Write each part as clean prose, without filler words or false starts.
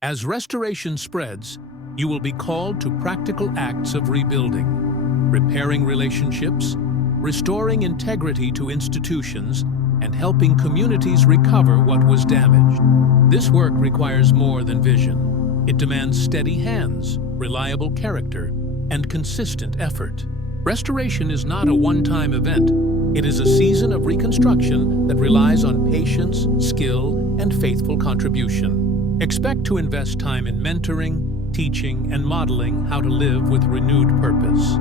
As restoration spreads, you will be called to practical acts of rebuilding, repairing relationships, restoring integrity to institutions, and helping communities recover what was damaged. This work requires more than vision. It demands steady hands, reliable character, and consistent effort. Restoration is not a one-time event. It is a season of reconstruction that relies on patience, skill, and faithful contribution. Expect to invest time in mentoring, teaching, and modeling how to live with renewed purpose.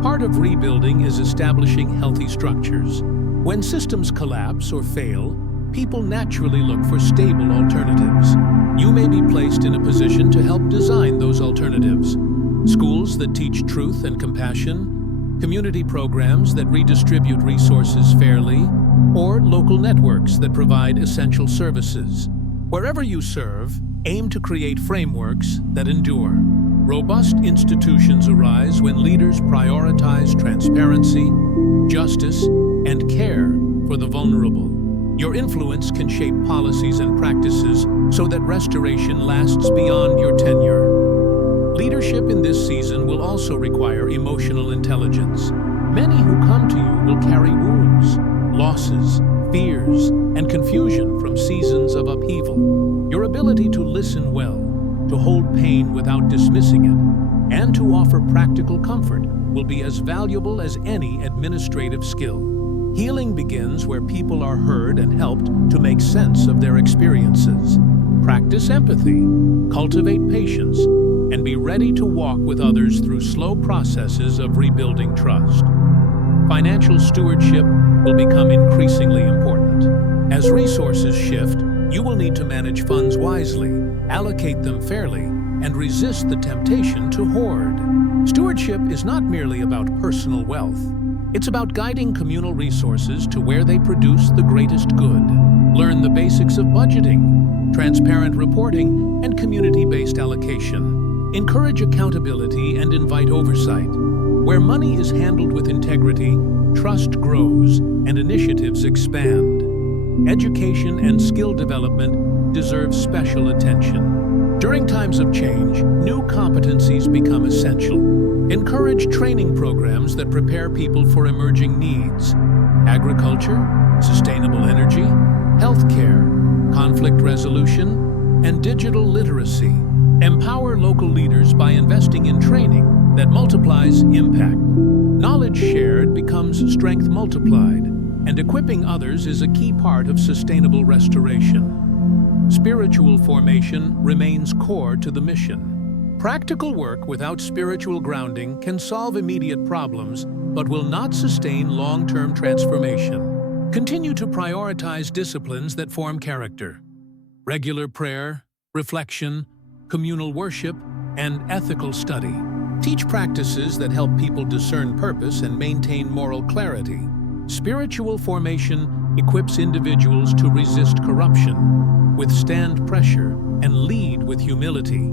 Part of rebuilding is establishing healthy structures. When systems collapse or fail, people naturally look for stable alternatives. You may be placed in a position to help design those alternatives. Schools that teach truth and compassion, community programs that redistribute resources fairly, or local networks that provide essential services. Wherever you serve, aim to create frameworks that endure. Robust institutions arise when leaders prioritize transparency, justice, and care for the vulnerable. Your influence can shape policies and practices so that restoration lasts beyond your tenure. Leadership in this season will also require emotional intelligence. Many who come to you will carry wounds, losses, fears, and confusion from seasons of upheaval. Your ability to listen well, to hold pain without dismissing it, and to offer practical comfort will be as valuable as any administrative skill. Healing begins where people are heard and helped to make sense of their experiences. Practice empathy, cultivate patience, and be ready to walk with others through slow processes of rebuilding trust. Financial stewardship will become increasingly important. As resources shift, you will need to manage funds wisely, allocate them fairly, and resist the temptation to hoard. Stewardship is not merely about personal wealth. It's about guiding communal resources to where they produce the greatest good. Learn the basics of budgeting, transparent reporting, and community-based allocation. Encourage accountability and invite oversight. Where money is handled with integrity, trust grows and initiatives expand. Education and skill development deserve special attention. During times of change, new competencies become essential. Encourage training programs that prepare people for emerging needs. Agriculture, sustainable energy, healthcare, conflict resolution, and digital literacy. Empower local leaders by investing in training that multiplies impact. Knowledge shared becomes strength multiplied, and equipping others is a key part of sustainable restoration. Spiritual formation remains core to the mission. Practical work without spiritual grounding can solve immediate problems, but will not sustain long-term transformation. Continue to prioritize disciplines that form character. Regular prayer, reflection, communal worship, and ethical study. Teach practices that help people discern purpose and maintain moral clarity. Spiritual formation equips individuals to resist corruption, withstand pressure, and lead with humility.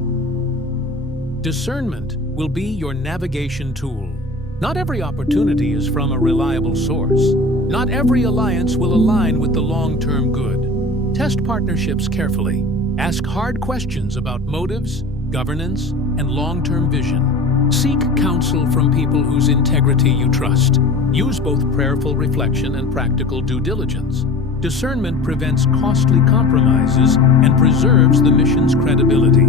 Discernment will be your navigation tool. Not every opportunity is from a reliable source. Not every alliance will align with the long-term good. Test partnerships carefully. Ask hard questions about motives, governance, and long-term vision. Seek counsel from people whose integrity you trust. Use both prayerful reflection and practical due diligence. Discernment prevents costly compromises and preserves the mission's credibility.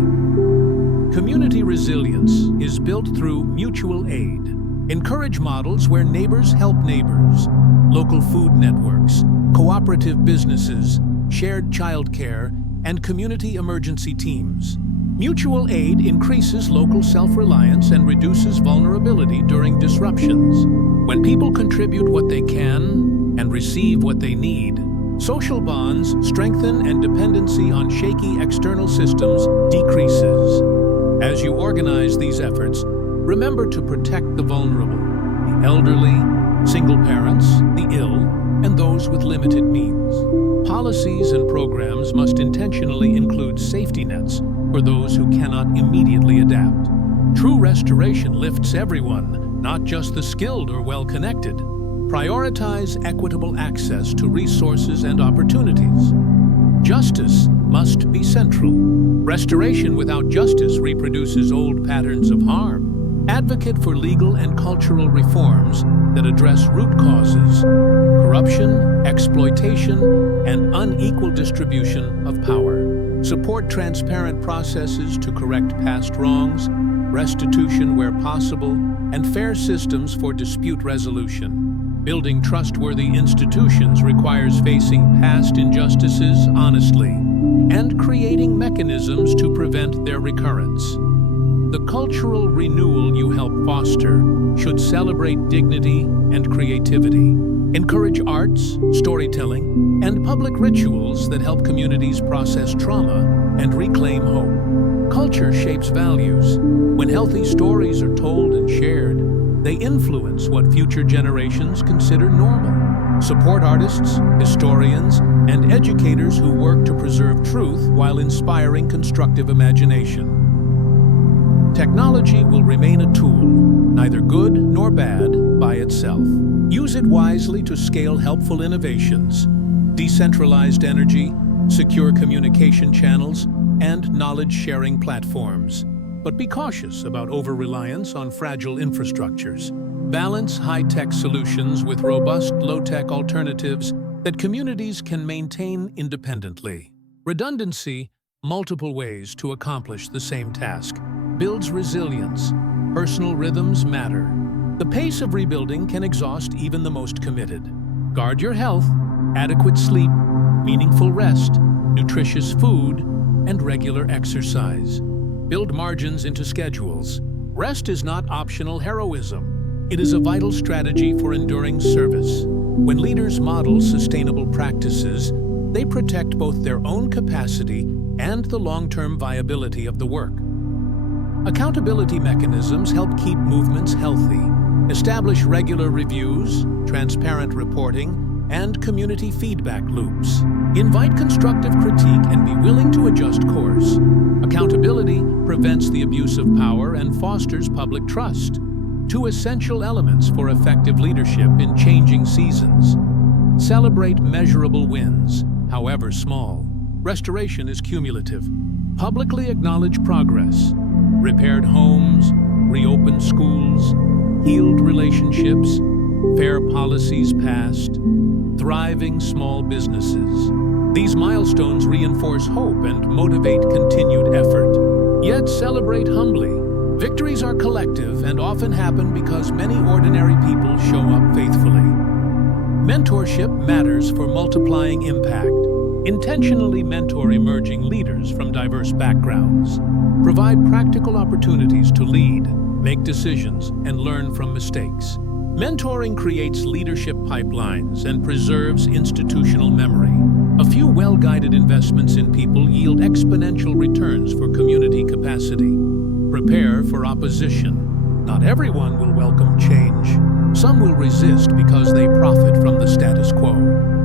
Community resilience is built through mutual aid. Encourage models where neighbors help neighbors. Local food networks, cooperative businesses, shared childcare, and community emergency teams. Mutual aid increases local self-reliance and reduces vulnerability during disruptions. When people contribute what they can and receive what they need, social bonds strengthen and dependency on shaky external systems decreases. As you organize these efforts, remember to protect the vulnerable, the elderly, single parents, the ill, and those with limited means. Policies and programs must intentionally include safety nets for those who cannot immediately adapt. True restoration lifts everyone, not just the skilled or well-connected. Prioritize equitable access to resources and opportunities. Justice must be central. Restoration without justice reproduces old patterns of harm. Advocate for legal and cultural reforms that address root causes: corruption, exploitation, and unequal distribution of power. Support transparent processes to correct past wrongs, restitution where possible, and fair systems for dispute resolution. Building trustworthy institutions requires facing past injustices honestly and creating mechanisms to prevent their recurrence. The cultural renewal you help foster should celebrate dignity and creativity, encourage arts, storytelling, and public rituals that help communities process trauma and reclaim hope. Culture shapes values. When healthy stories are told and shared, they influence what future generations consider normal. Support artists, historians, and educators who work to preserve truth while inspiring constructive imagination. Technology will remain a tool, neither good nor bad by itself. Use it wisely to scale helpful innovations, decentralized energy, secure communication channels, and knowledge-sharing platforms. But be cautious about over-reliance on fragile infrastructures. Balance high-tech solutions with robust low-tech alternatives that communities can maintain independently. Redundancy, multiple ways to accomplish the same task, builds resilience. Personal rhythms matter. The pace of rebuilding can exhaust even the most committed. Guard your health, adequate sleep, meaningful rest, nutritious food, and regular exercise. Build margins into schedules. Rest is not optional heroism. It is a vital strategy for enduring service. When leaders model sustainable practices, they protect both their own capacity and the long-term viability of the work. Accountability mechanisms help keep movements healthy. Establish regular reviews, transparent reporting, and community feedback loops. Invite constructive critique and be willing to adjust course. Accountability prevents the abuse of power and fosters public trust. Two essential elements for effective leadership in changing seasons. Celebrate measurable wins, however small. Restoration is cumulative. Publicly acknowledge progress. Repaired homes, reopened schools, healed relationships, fair policies passed, thriving small businesses. These milestones reinforce hope and motivate continued effort. Yet celebrate humbly. Victories are collective and often happen because many ordinary people show up faithfully. Mentorship matters for multiplying impact. Intentionally mentor emerging leaders from diverse backgrounds. Provide practical opportunities to lead, make decisions, and learn from mistakes. Mentoring creates leadership pipelines and preserves institutional memory. A few well-guided investments in people yield exponential returns for community capacity. Prepare for opposition. Not everyone will welcome change. Some will resist because they profit from the status quo.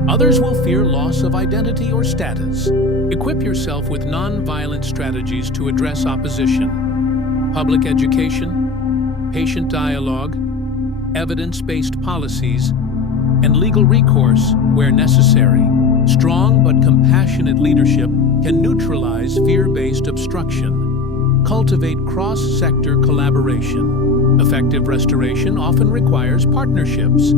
Others will fear loss of identity or status. Equip yourself with non-violent strategies to address opposition. Public education, patient dialogue, evidence-based policies, and legal recourse where necessary. Strong but compassionate leadership can neutralize fear-based obstruction. Cultivate cross-sector collaboration. Effective restoration often requires partnerships.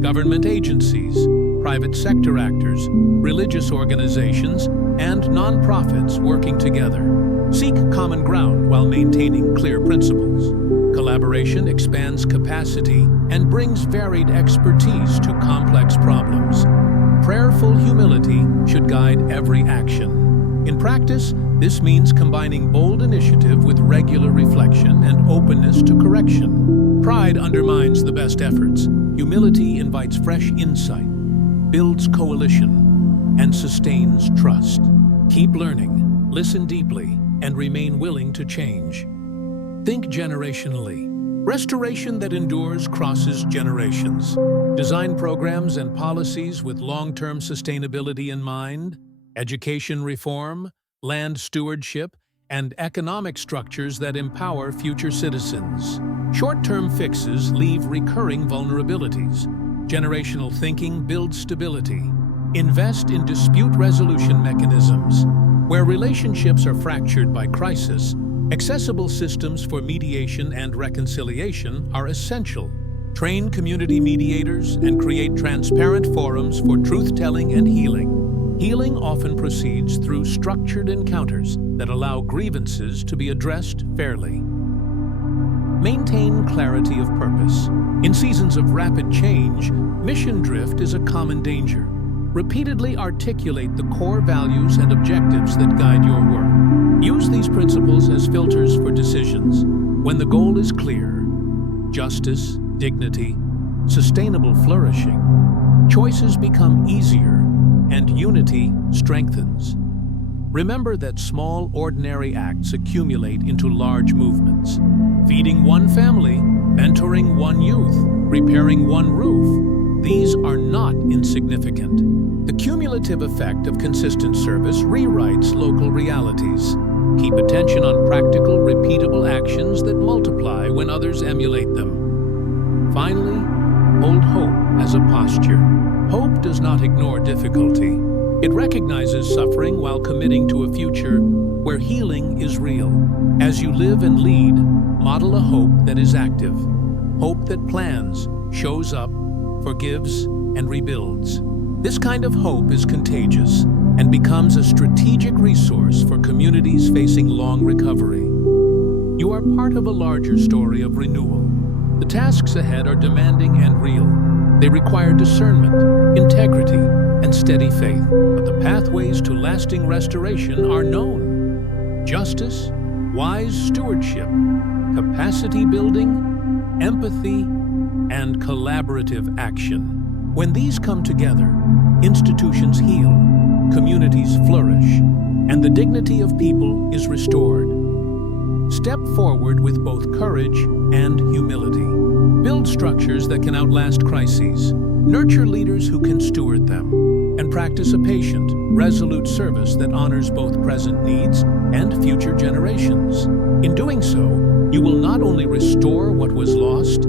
Government agencies, private sector actors, religious organizations, and nonprofits working together. Seek common ground while maintaining clear principles. Collaboration expands capacity and brings varied expertise to complex problems. Prayerful humility should guide every action. In practice, this means combining bold initiative with regular reflection and openness to correction. Pride undermines the best efforts. Humility invites fresh insight, builds coalition, and sustains trust. Keep learning, listen deeply, and remain willing to change. Think generationally. Restoration that endures crosses generations. Design programs and policies with long-term sustainability in mind, education reform, land stewardship, and economic structures that empower future citizens. Short-term fixes leave recurring vulnerabilities. Generational thinking builds stability. Invest in dispute resolution mechanisms. Where relationships are fractured by crisis, accessible systems for mediation and reconciliation are essential. Train community mediators and create transparent forums for truth-telling and healing. Healing often proceeds through structured encounters that allow grievances to be addressed fairly. Maintain clarity of purpose. In seasons of rapid change, mission drift is a common danger. Repeatedly articulate the core values and objectives that guide your work. Use these principles as filters for decisions. When the goal is clear, justice, dignity, sustainable flourishing, choices become easier and unity strengthens. Remember that small, ordinary acts accumulate into large movements. Feeding one family, mentoring one youth, repairing one roof. These are not insignificant. The cumulative effect of consistent service rewrites local realities. Keep attention on practical, repeatable actions that multiply when others emulate them. Finally, hold hope as a posture. Hope does not ignore difficulty. It recognizes suffering while committing to a future where healing is real. As you live and lead, model a hope that is active. Hope that plans, shows up, forgives, and rebuilds. This kind of hope is contagious and becomes a strategic resource for communities facing long recovery. You are part of a larger story of renewal. The tasks ahead are demanding and real. They require discernment, integrity, and steady faith. But the pathways to lasting restoration are known. Justice, wise stewardship, capacity building, empathy, and collaborative action. When these come together, institutions heal, communities flourish, and the dignity of people is restored. Step forward with both courage and humility. Build structures that can outlast crises, nurture leaders who can steward them, and practice a patient, resolute service that honors both present needs and future generations. In doing so, you will not only restore what was lost,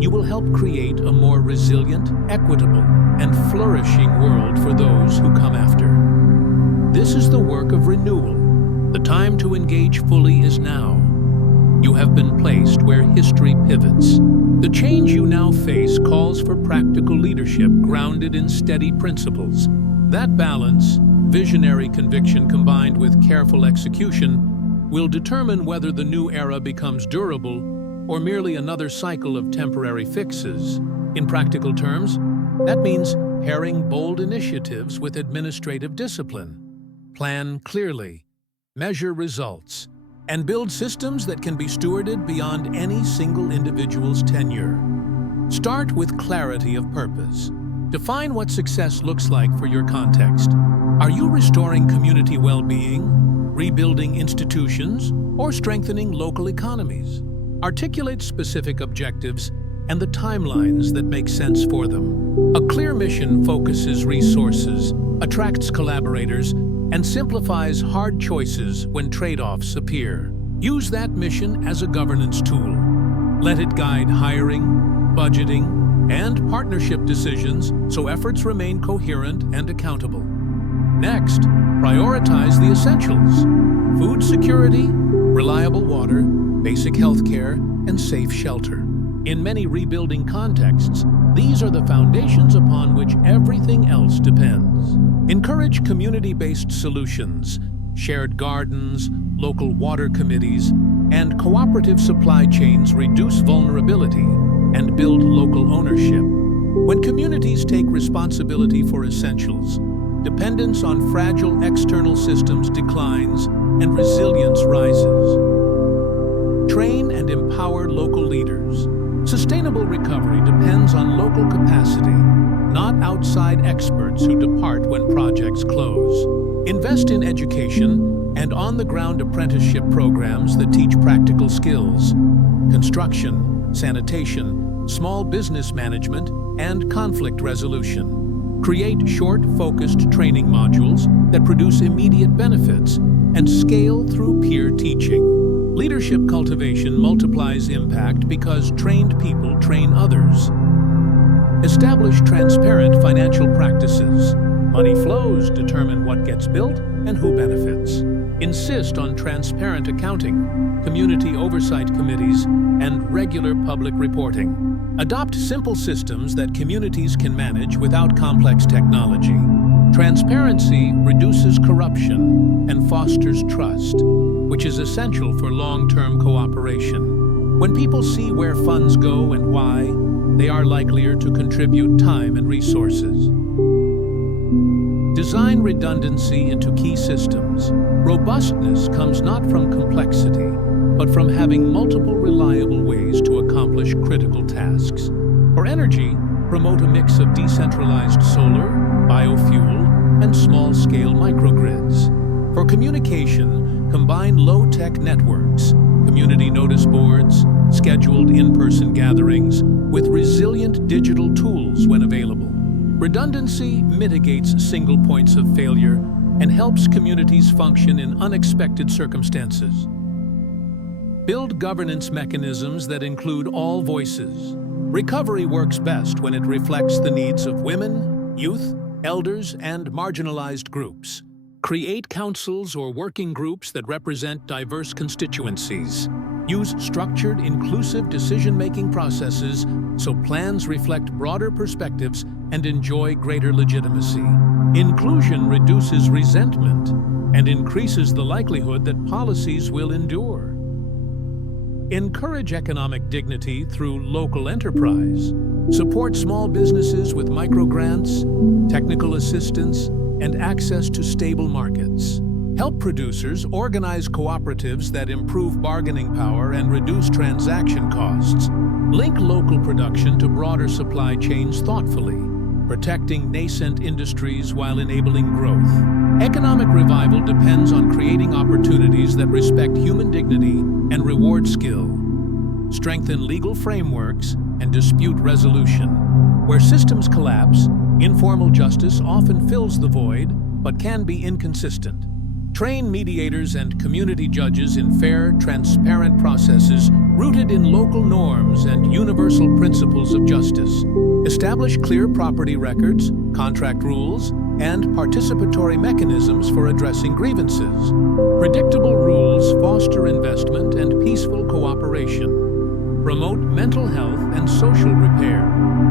you will help create a more resilient, equitable, and flourishing world for those who come after. This is the work of renewal. The time to engage fully is now. You have been placed where history pivots. The change you now face calls for practical leadership grounded in steady principles. That balance, visionary conviction combined with careful execution, will determine whether the new era becomes durable or merely another cycle of temporary fixes. In practical terms, that means pairing bold initiatives with administrative discipline. Plan clearly, measure results, and build systems that can be stewarded beyond any single individual's tenure. Start with clarity of purpose. Define what success looks like for your context. Are you restoring community well-being, rebuilding institutions, or strengthening local economies? Articulate specific objectives and the timelines that make sense for them. A clear mission focuses resources, attracts collaborators, and simplifies hard choices when trade-offs appear. Use that mission as a governance tool. Let it guide hiring, budgeting, and partnership decisions so efforts remain coherent and accountable. Next, prioritize the essentials: food security, reliable water, basic health care, and safe shelter. In many rebuilding contexts, these are the foundations upon which everything else depends. Encourage community-based solutions, shared gardens, local water committees, and cooperative supply chains reduce vulnerability and build local ownership. When communities take responsibility for essentials, dependence on fragile external systems declines and resilience rises. Train and empower local leaders. Sustainable recovery depends on local capacity, not outside experts who depart when projects close. Invest in education and on-the-ground apprenticeship programs that teach practical skills: construction, sanitation, small business management, and conflict resolution. Create short, focused training modules that produce immediate benefits and scale through peer teaching. Leadership cultivation multiplies impact because trained people train others. Establish transparent financial practices. Money flows determine what gets built, and who benefits. Insist on transparent accounting, community oversight committees, and regular public reporting. Adopt simple systems that communities can manage without complex technology. Transparency reduces corruption and fosters trust, which is essential for long-term cooperation. When people see where funds go and why, they are likelier to contribute time and resources. Design redundancy into key systems. Robustness comes not from complexity, but from having multiple reliable ways to accomplish critical tasks. For energy, promote a mix of decentralized solar, biofuel, and small-scale microgrids. For communication, combine low-tech networks, community notice boards, scheduled in-person gatherings, with resilient digital tools when available. Redundancy mitigates single points of failure and helps communities function in unexpected circumstances. Build governance mechanisms that include all voices. Recovery works best when it reflects the needs of women, youth, elders, and marginalized groups. Create councils or working groups that represent diverse constituencies. Use structured, inclusive decision-making processes so plans reflect broader perspectives and enjoy greater legitimacy. Inclusion reduces resentment and increases the likelihood that policies will endure. Encourage economic dignity through local enterprise. Support small businesses with microgrants, technical assistance, and access to stable markets. Help producers organize cooperatives that improve bargaining power and reduce transaction costs. Link local production to broader supply chains thoughtfully, protecting nascent industries while enabling growth. Economic revival depends on creating opportunities that respect human dignity and reward skill. Strengthen legal frameworks and dispute resolution. Where systems collapse, informal justice often fills the void, but can be inconsistent. Train mediators and community judges in fair, transparent processes rooted in local norms and universal principles of justice. Establish clear property records, contract rules, and participatory mechanisms for addressing grievances. Predictable rules foster investment and peaceful cooperation. Promote mental health and social repair.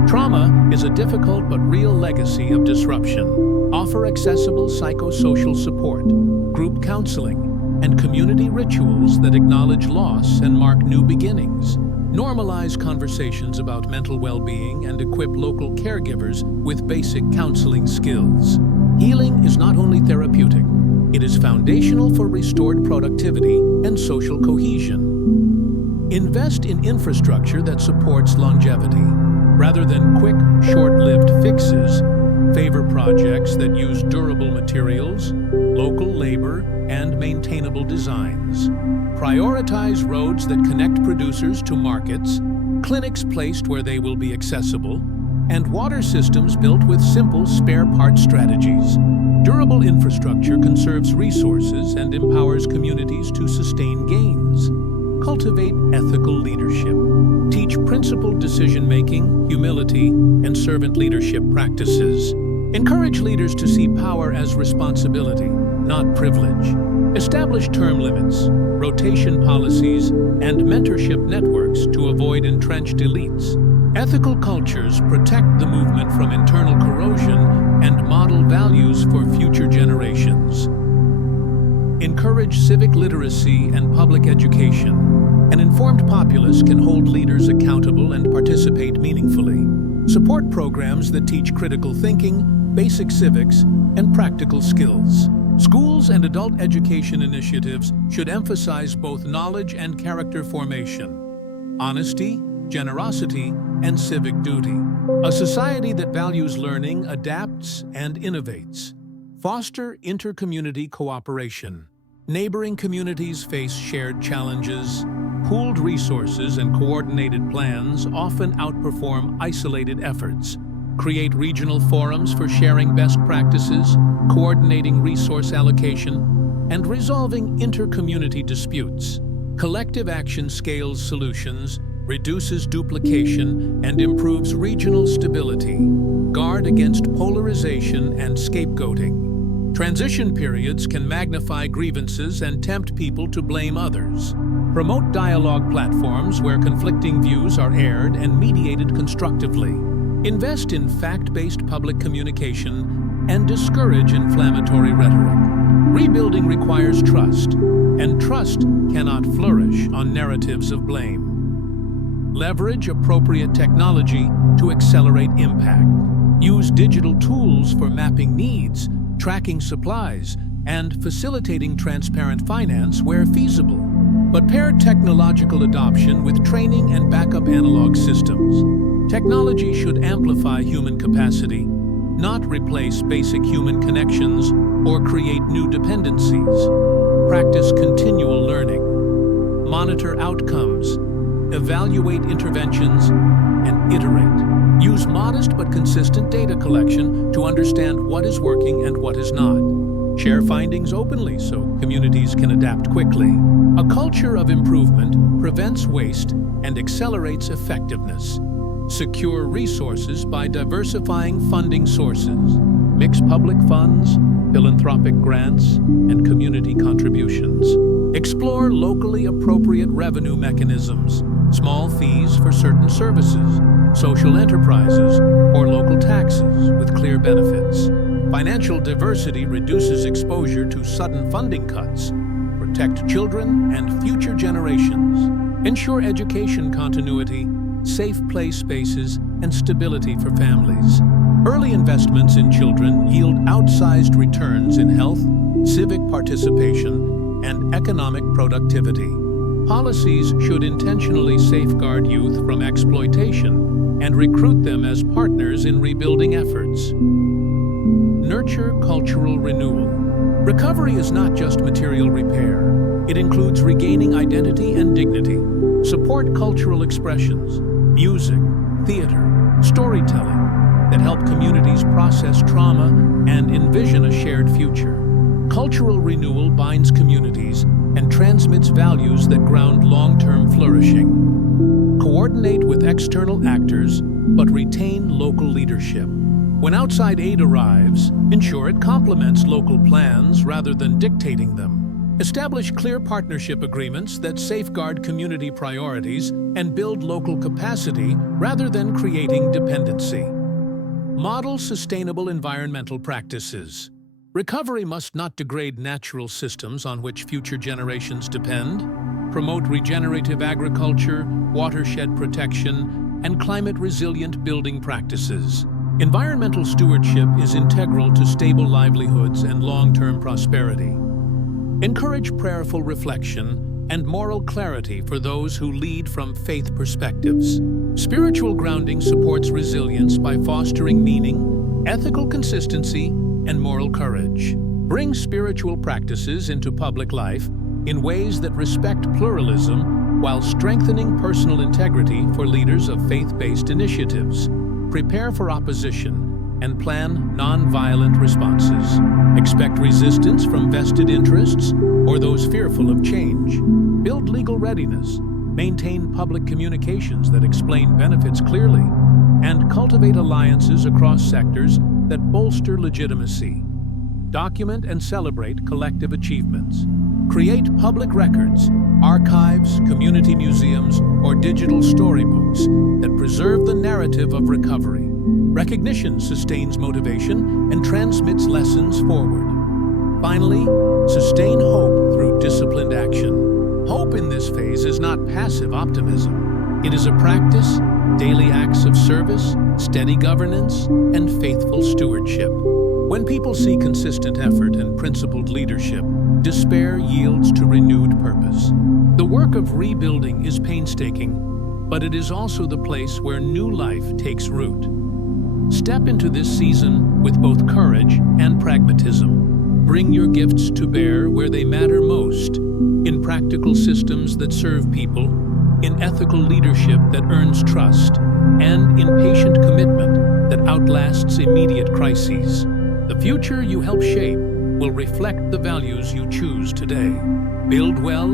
Trauma is a difficult but real legacy of disruption. Offer accessible psychosocial support, group counseling, and community rituals that acknowledge loss and mark new beginnings. Normalize conversations about mental well-being and equip local caregivers with basic counseling skills. Healing is not only therapeutic, it is foundational for restored productivity and social cohesion. Invest in infrastructure that supports longevity. Rather than quick, short-lived fixes, favor projects that use durable materials, local labor, and maintainable designs. Prioritize roads that connect producers to markets, clinics placed where they will be accessible, and water systems built with simple spare parts strategies. Durable infrastructure conserves resources and empowers communities to sustain gains. Cultivate ethical leadership. Teach principled decision-making, humility, and servant leadership practices. Encourage leaders to see power as responsibility, not privilege. Establish term limits, rotation policies, and mentorship networks to avoid entrenched elites. Ethical cultures protect the movement from internal corrosion and model values for future generations. Encourage civic literacy and public education. An informed populace can hold leaders accountable and participate meaningfully. Support programs that teach critical thinking, basic civics, and practical skills. Schools and adult education initiatives should emphasize both knowledge and character formation, honesty, generosity, and civic duty. A society that values learning adapts and innovates. Foster inter-community cooperation. Neighboring communities face shared challenges. Pooled resources and coordinated plans often outperform isolated efforts. Create regional forums for sharing best practices, coordinating resource allocation, and resolving inter-community disputes. Collective action scales solutions, reduces duplication, and improves regional stability. Guard against polarization and scapegoating. Transition periods can magnify grievances and tempt people to blame others. Promote dialogue platforms where conflicting views are aired and mediated constructively. Invest in fact-based public communication and discourage inflammatory rhetoric. Rebuilding requires trust, and trust cannot flourish on narratives of blame. Leverage appropriate technology to accelerate impact. Use digital tools for mapping needs, tracking supplies, and facilitating transparent finance where feasible. But pair technological adoption with training and backup analog systems. Technology should amplify human capacity, not replace basic human connections or create new dependencies. Practice continual learning. Monitor outcomes. Evaluate interventions and iterate. Use modest but consistent data collection to understand what is working and what is not. Share findings openly so communities can adapt quickly. A culture of improvement prevents waste and accelerates effectiveness. Secure resources by diversifying funding sources. Mix public funds, philanthropic grants, and community contributions. Explore locally appropriate revenue mechanisms, small fees for certain services, social enterprises, or local taxes with clear benefits. Financial diversity reduces exposure to sudden funding cuts. Protect children and future generations. Ensure education continuity, safe play spaces, and stability for families. Early investments in children yield outsized returns in health, civic participation, and economic productivity. Policies should intentionally safeguard youth from exploitation and recruit them as partners in rebuilding efforts. Nurture cultural renewal. Recovery is not just material repair. It includes regaining identity and dignity. Support cultural expressions, music, theater, storytelling that help communities process trauma and envision a shared future. Cultural renewal binds communities and transmits values that ground long-term flourishing. Coordinate with external actors, but retain local leadership. When outside aid arrives, ensure it complements local plans rather than dictating them. Establish clear partnership agreements that safeguard community priorities and build local capacity rather than creating dependency. Model sustainable environmental practices. Recovery must not degrade natural systems on which future generations depend. Promote regenerative agriculture, watershed protection, and climate-resilient building practices. Environmental stewardship is integral to stable livelihoods and long-term prosperity. Encourage prayerful reflection and moral clarity for those who lead from faith perspectives. Spiritual grounding supports resilience by fostering meaning, ethical consistency, and moral courage. Bring spiritual practices into public life in ways that respect pluralism while strengthening personal integrity for leaders of faith-based initiatives. Prepare for opposition and plan non-violent responses. Expect resistance from vested interests or those fearful of change. Build legal readiness, maintain public communications that explain benefits clearly, and cultivate alliances across sectors that bolster legitimacy. Document and celebrate collective achievements. Create public records, archives, community museums, or digital storybooks that preserve the narrative of recovery. Recognition sustains motivation and transmits lessons forward. Finally, sustain hope through disciplined action. Hope in this phase is not passive optimism. It is a practice, daily acts of service, steady governance, and faithful stewardship. When people see consistent effort and principled leadership, despair yields to renewed purpose. The work of rebuilding is painstaking, but it is also the place where new life takes root. Step into this season with both courage and pragmatism. Bring your gifts to bear where they matter most, in practical systems that serve people, in ethical leadership that earns trust, and in patient commitment that outlasts immediate crises. The future you help shape will reflect the values you choose today. Build well,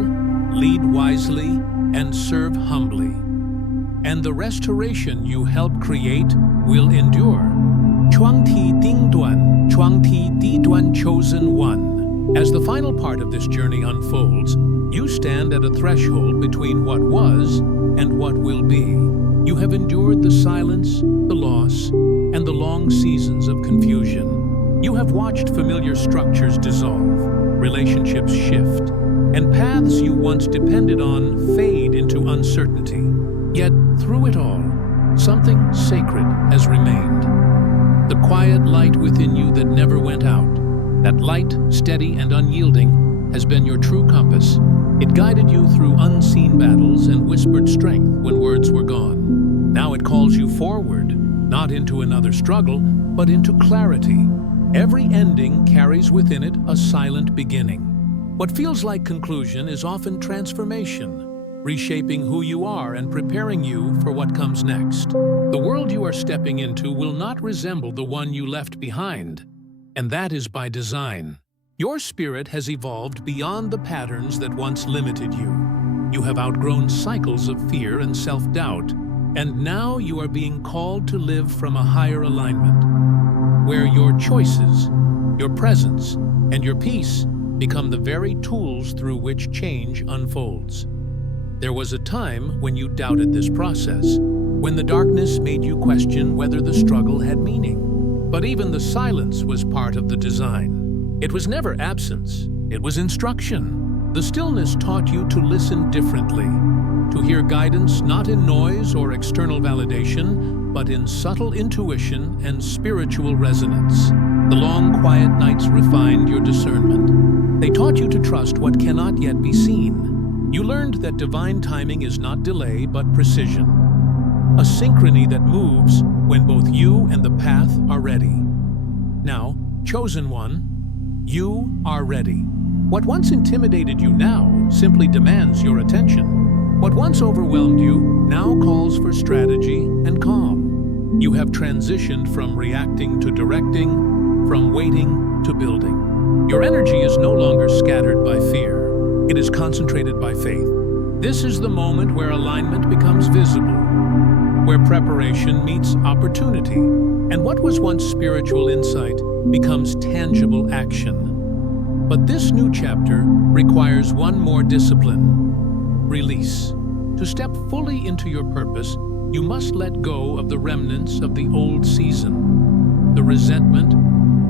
lead wisely, and serve humbly. And the restoration you help create will endure. Chuang Ti Di Duan Chosen One. As the final part of this journey unfolds, you stand at a threshold between what was and what will be. You have endured the silence, the loss, and the long seasons of confusion. You have watched familiar structures dissolve, relationships shift, and paths you once depended on fade into uncertainty. Yet, through it all, something sacred has remained. The quiet light within you that never went out. That light, steady and unyielding, has been your true compass. It guided you through unseen battles and whispered strength when words were gone. Now it calls you forward, not into another struggle, but into clarity. Every ending carries within it a silent beginning. What feels like conclusion is often transformation, reshaping who you are and preparing you for what comes next. The world you are stepping into will not resemble the one you left behind, and that is by design. Your spirit has evolved beyond the patterns that once limited you. You have outgrown cycles of fear and self-doubt, and now you are being called to live from a higher alignment, where your choices, your presence, and your peace become the very tools through which change unfolds. There was a time when you doubted this process, when the darkness made you question whether the struggle had meaning. But even the silence was part of the design. It was never absence, it was instruction. The stillness taught you to listen differently, to hear guidance not in noise or external validation, but in subtle intuition and spiritual resonance. The long, quiet nights refined your discernment. They taught you to trust what cannot yet be seen. You learned that divine timing is not delay, but precision. A synchrony that moves when both you and the path are ready. Now, chosen one, you are ready. What once intimidated you now simply demands your attention. What once overwhelmed you now calls for strategy and calm. You have transitioned from reacting to directing, from waiting to building. Your energy is no longer scattered by fear. It is concentrated by faith. This is the moment where alignment becomes visible, where preparation meets opportunity, and what was once spiritual insight becomes tangible action. But this new chapter requires one more discipline: release. To step fully into your purpose, you must let go of the remnants of the old season, the resentment,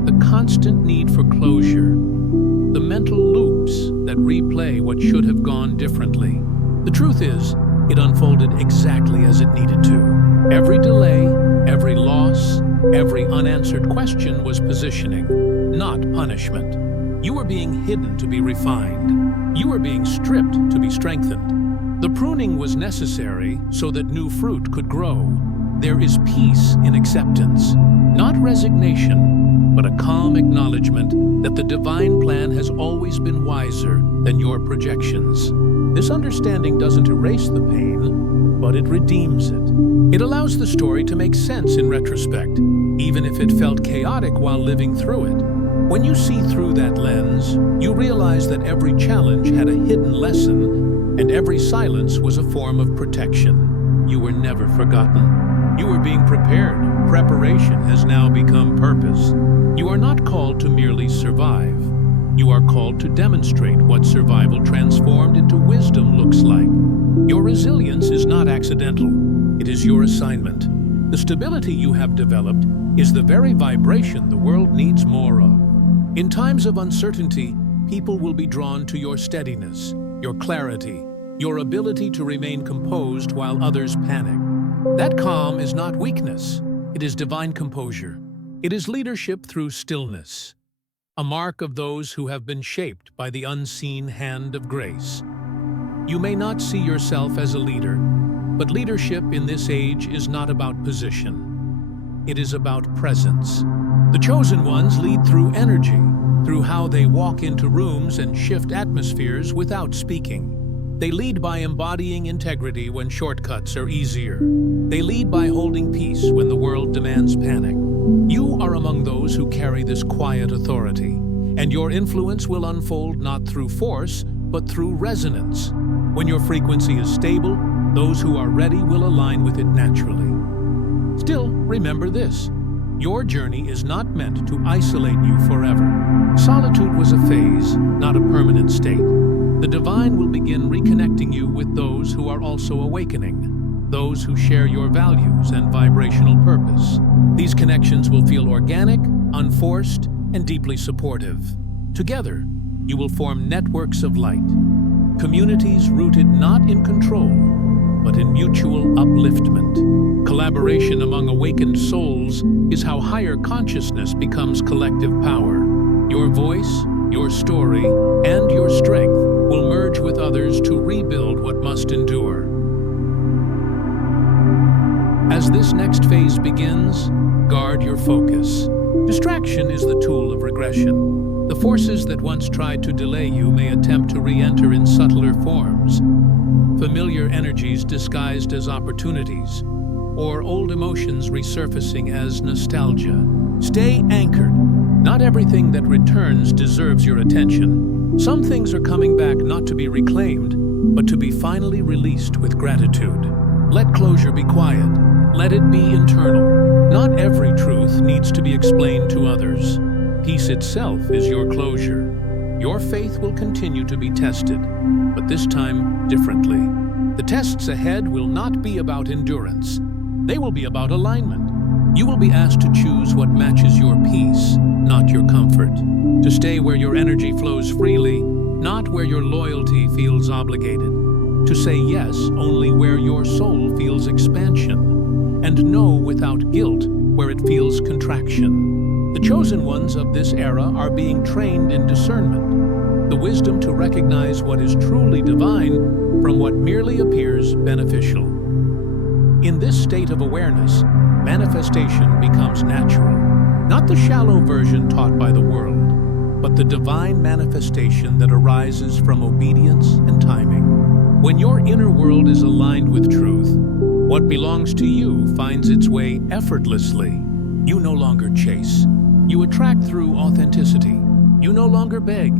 the constant need for closure, the mental loops that replay what should have gone differently. The truth is, it unfolded exactly as it needed to. Every delay, every loss, every unanswered question was positioning, not punishment. You were being hidden to be refined. You were being stripped to be strengthened. The pruning was necessary so that new fruit could grow. There is peace in acceptance, not resignation, but a calm acknowledgement that the divine plan has always been wiser than your projections. This understanding doesn't erase the pain, but it redeems it. It allows the story to make sense in retrospect, even if it felt chaotic while living through it. When you see through that lens, you realize that every challenge had a hidden lesson, and every silence was a form of protection. You were never forgotten. You were being prepared. Preparation has now become purpose. You are not called to merely survive. You are called to demonstrate what survival transformed into wisdom looks like. Your resilience is not accidental. It is your assignment. The stability you have developed is the very vibration the world needs more of. In times of uncertainty, people will be drawn to your steadiness, your clarity, your ability to remain composed while others panic. That calm is not weakness. It is divine composure. It is leadership through stillness, a mark of those who have been shaped by the unseen hand of grace. You may not see yourself as a leader, but leadership in this age is not about position. It is about presence. The chosen ones lead through energy, through how they walk into rooms and shift atmospheres without speaking. They lead by embodying integrity when shortcuts are easier. They lead by holding peace when the world demands panic. You are among those who carry this quiet authority, and your influence will unfold not through force, but through resonance. When your frequency is stable, those who are ready will align with it naturally. Still, remember this: Your journey is not meant to isolate you forever. Solitude was a phase, not a permanent state. The divine will begin reconnecting you with those who are also awakening, those who share your values and vibrational purpose. These connections will feel organic, unforced, and deeply supportive. Together, you will form networks of light, communities rooted not in control, but in mutual upliftment. Collaboration among awakened souls is how higher consciousness becomes collective power. Your voice, your story, and your strength will merge with others to rebuild what must endure. As this next phase begins, guard your focus. Distraction is the tool of regression. The forces that once tried to delay you may attempt to re-enter in subtler forms. Familiar energies disguised as opportunities, or old emotions resurfacing as nostalgia. Stay anchored. Not everything that returns deserves your attention. Some things are coming back not to be reclaimed, but to be finally released with gratitude. Let closure be quiet. Let it be internal. Not every truth needs to be explained to others. Peace itself is your closure. Your faith will continue to be tested, but this time differently. The tests ahead will not be about endurance. They will be about alignment. You will be asked to choose what matches your peace, not your comfort. To stay where your energy flows freely, not where your loyalty feels obligated. To say yes only where your soul feels expansion, and no without guilt where it feels contraction. The chosen ones of this era are being trained in discernment, the wisdom to recognize what is truly divine from what merely appears beneficial. In this state of awareness, manifestation becomes natural, not the shallow version taught by the world, but the divine manifestation that arises from obedience and timing. When your inner world is aligned with truth, what belongs to you finds its way effortlessly. You no longer chase. You attract through authenticity. You no longer beg.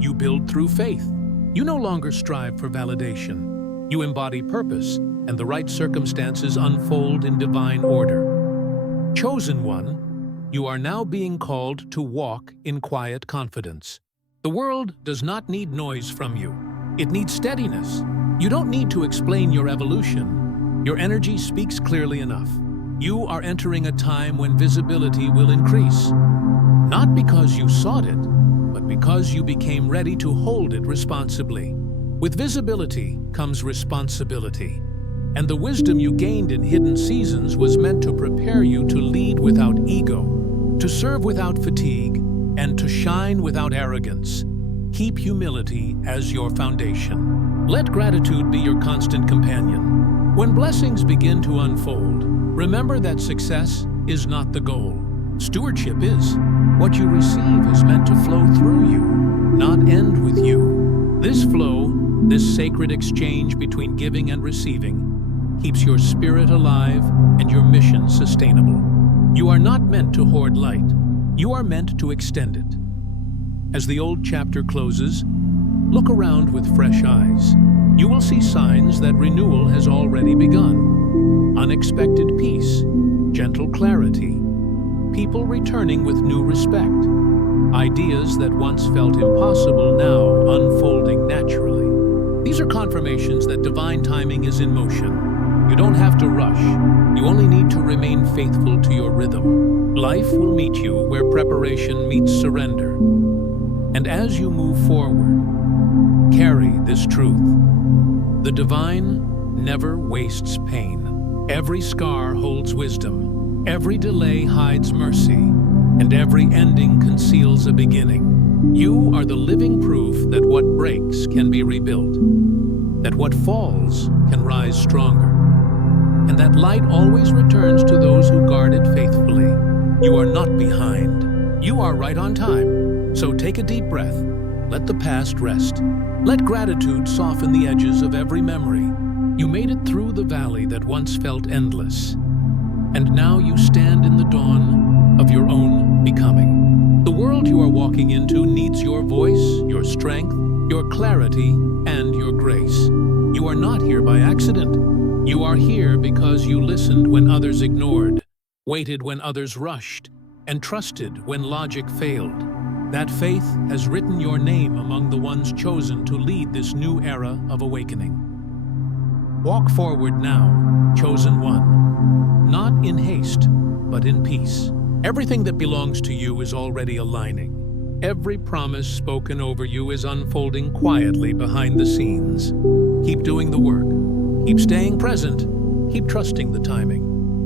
You build through faith. You no longer strive for validation. You embody purpose, and the right circumstances unfold in divine order. Chosen one, you are now being called to walk in quiet confidence. The world does not need noise from you. It needs steadiness. You don't need to explain your evolution. Your energy speaks clearly enough. You are entering a time when visibility will increase. Not because you sought it, but because you became ready to hold it responsibly. With visibility comes responsibility. And the wisdom you gained in hidden seasons was meant to prepare you to lead without ego, to serve without fatigue, and to shine without arrogance. Keep humility as your foundation. Let gratitude be your constant companion. When blessings begin to unfold, remember that success is not the goal. Stewardship is. What you receive is meant to flow through you, not end with you. This flow, this sacred exchange between giving and receiving, keeps your spirit alive and your mission sustainable. You are not meant to hoard light. You are meant to extend it. As the old chapter closes, look around with fresh eyes. You will see signs that renewal has already begun. Unexpected peace, gentle clarity, people returning with new respect, ideas that once felt impossible now unfolding naturally. These are confirmations that divine timing is in motion. You don't have to rush. You only need to remain faithful to your rhythm. Life will meet you where preparation meets surrender. And as you move forward, carry this truth. The divine never wastes pain. Every scar holds wisdom. Every delay hides mercy. And every ending conceals a beginning. You are the living proof that what breaks can be rebuilt, that what falls can rise stronger, and that light always returns to those who guard it faithfully. You are not behind. You are right on time. So take a deep breath. Let the past rest. Let gratitude soften the edges of every memory. You made it through the valley that once felt endless. And now you stand in the dawn of your own becoming. The world you are walking into needs your voice, your strength, your clarity, and your grace. You are not here by accident. You are here because you listened when others ignored. waited when others rushed, and trusted when logic failed. That faith has written your name among the ones chosen to lead this new era of awakening. Walk forward now, chosen one, not in haste, but in peace. Everything that belongs to you is already aligning. Every promise spoken over you is unfolding quietly behind the scenes. Keep doing the work. Keep staying present. Keep trusting the timing.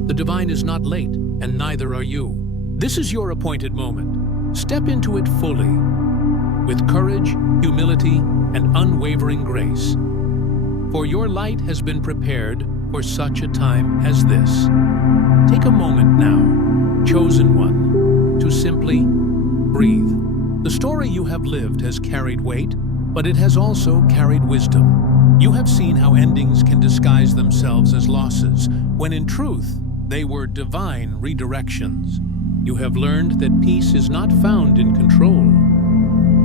The divine is not late, and neither are you. This is your appointed moment. Step into it fully, with courage, humility, and unwavering grace. For your light has been prepared for such a time as this. Take a moment now, chosen one, to simply breathe. The story you have lived has carried weight, but it has also carried wisdom. You have seen how endings can disguise themselves as losses, when in truth, they were divine redirections. You have learned that peace is not found in control,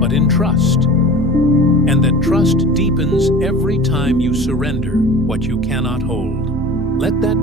but in trust, and that trust deepens every time you surrender what you cannot hold. Let that